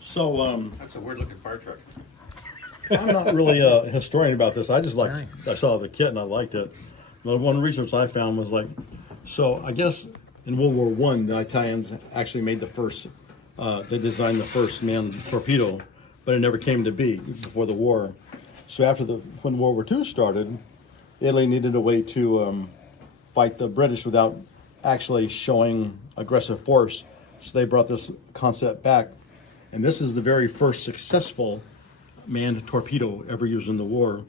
So, that's a weird-looking fire truck. I'm not really a historian about this. I just liked, I saw the kit and I liked it. The one research I found was like, so I guess in World War I, the Italians actually made the first, they designed the first manned torpedo, but it never came to be before the war. So when World War II started, Italy needed a way to fight the British without actually showing aggressive force. So they brought this concept back. And this is the very first successful manned torpedo ever used in the war.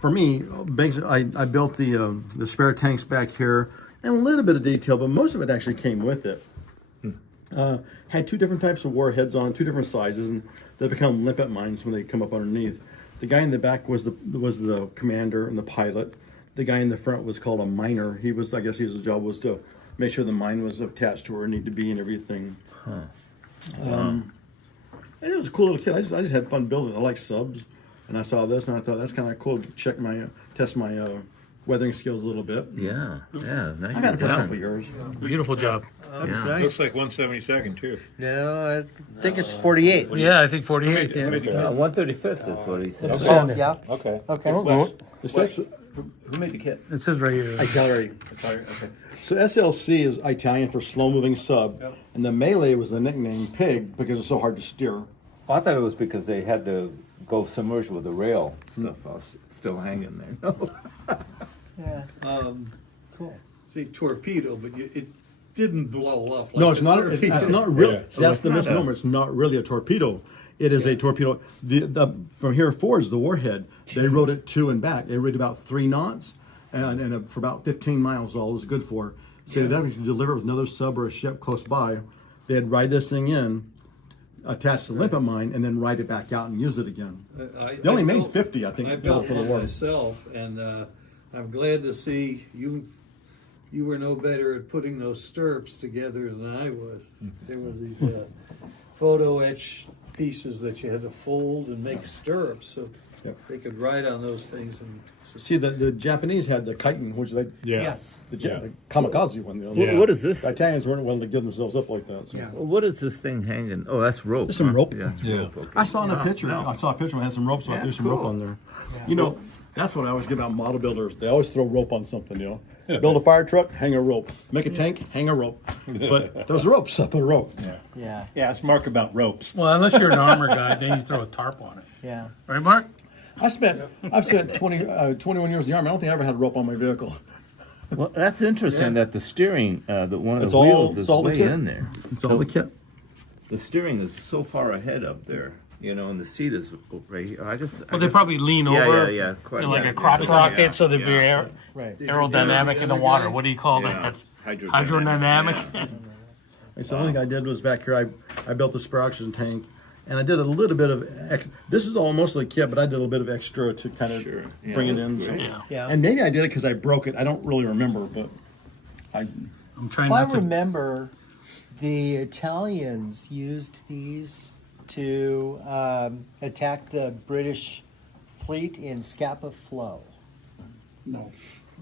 For me, basically, I built the spare tanks back here and a little bit of detail, but most of it actually came with it. Had two different types of warheads on, two different sizes, and they become limpet mines when they come up underneath. The guy in the back was the commander and the pilot. The guy in the front was called a miner. I guess his job was to make sure the mine was attached to where it needed to be and everything. And it was a cool little kit. I just had fun building it. I like subs, and I saw this and I thought that's kind of cool to test my weathering skills a little bit. Yeah, nice. I've had it for a couple of years. Beautiful job. That's Yeah. nice. Looks like 172nd too. No, I think it's 48. Yeah, I think 48. Yeah. 135th is what he said. Oh, yeah. Okay. Okay. The specs, Who made the kit? It says right here. Italeri. Okay. So SLC is Italian for slow-moving sub, Yep. and the Maiale was the nickname Pig because it's so hard to steer. I thought it was because they had to go submerged with the rail stuff. I was still hanging there. Yeah. Cool. See, torpedo, but it didn't blow up. Like No, it's a not. torpedo. It's not really. Yeah. See, that's the misnomer. It's not really a torpedo. It is a torpedo. From here forward is the warhead. They rode it to and back. They rode about 3 knots, and for about 15 miles. All it was good for. So they'd have to deliver it with another sub or a ship close by. They'd ride this thing in, attach the limpet mine, and then ride it back out and use it again. They only made 50, I think, I built for the one war. myself, and I'm glad to see you. You were no better at putting those stirrups together than I was. There was these photo etch pieces that you had to fold and make stirrups so Yep. they could ride on those things. And See, the Japanese had the chitin, which they Yes. the kamikaze one. Yeah. What is this? The Italians weren't willing to give themselves up like that. So. Yeah. What is this thing hanging? Oh, that's rope. There's some huh? rope. Yeah, it's Yeah. rope. Okay. I saw in a picture. No. I saw a picture. I had some rope, so I threw That's some rope cool. on there. You know, that's what I always get about model builders. They always throw rope on something. You know, build a fire truck, hang a rope. Make a tank, hang a rope. But those ropes, I put a rope. Yeah. Yeah, it's Mark about ropes. Well, unless you're an armor guy, then you throw a tarp on it. Yeah. Right, Mark? I've spent 21 years in the army. I don't think I ever had a rope on my vehicle. Well, that's interesting that the steering, one of It's the all- wheels it's is all the way kit. in there. It's all the kit. The steering is so far ahead up there, you know, and the seat is right here. I guess. Well, they probably lean Yeah, over. yeah, quite Like yeah, a crotch yeah, rocket, so they'd be yeah. Right. aerodynamic in the water. What do you call Yeah. that? Hydrodynamic. Hydrodynamic. So the only thing I did was back here. I built a spare oxygen tank, and I did a little bit of. This is all mostly kit, but I did a little bit of extra to kind of Sure. Yeah, bring it that's in. great. So. Yeah. Yeah. And maybe I did it because I broke it. I don't really remember, but I. I'm trying Well, I not to. remember the Italians used these to attack the British fleet in Scapa Flow. No.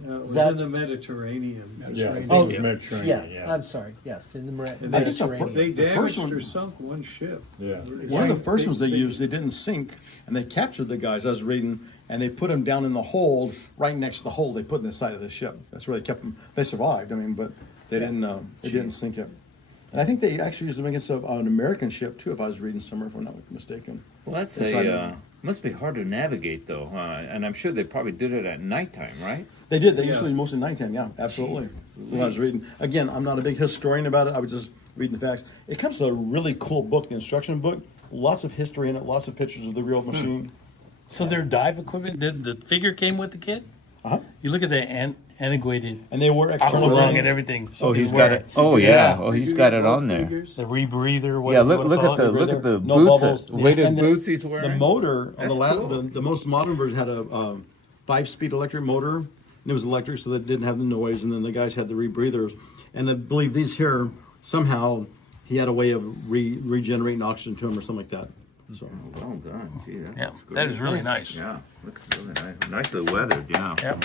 it was that- in the Mediterranean. Yeah. Oh, Mediterranean. Yeah, I'm sorry. Yes, in the And I guess the Mediterranean. they The first damaged one- or sunk one ship. Yeah. One of the first ones they used, they didn't sink, and they captured the guys. I was reading, and they put them down in the hold, right next to the hole they put in the side of the ship. That's where they kept them. They survived. I mean, but they didn't. They didn't sink it. And I think they actually used them against an American ship too, if I was reading somewhere, if I'm not mistaken. Well, that's They tried to- must be hard to navigate though, huh? And I'm sure they probably did it at nighttime, right? They did. They usually mostly nighttime. Yeah, absolutely. Jeez When I was Louise. reading, again, I'm not a big historian about it. I was just reading the facts. It comes with a really cool book, the instruction book. Lots of history in it. Lots of pictures of the real machine. So their dive equipment, the figure came with the kit? Uh-huh. You look at the antiquated And they were external aqualung lighting. and everything. Oh, he's got wearing it. Oh yeah. Oh, he's got it on there. The rebreather, what Yeah, what look call at the it? look at the No boots, bubbles. weighted And the- boots he's wearing. The motor on That's cool. the most modern version had a 5-speed electric motor. And it was electric, so that it didn't have the noise. And then the guys had the rebreathers. And I believe these here somehow he had a way of regenerating oxygen to him or something like that. So Well done. Gee, Yeah, that's that is really Nice. nice. Yeah, looks really nice. Nicely weathered. Yeah. Yep.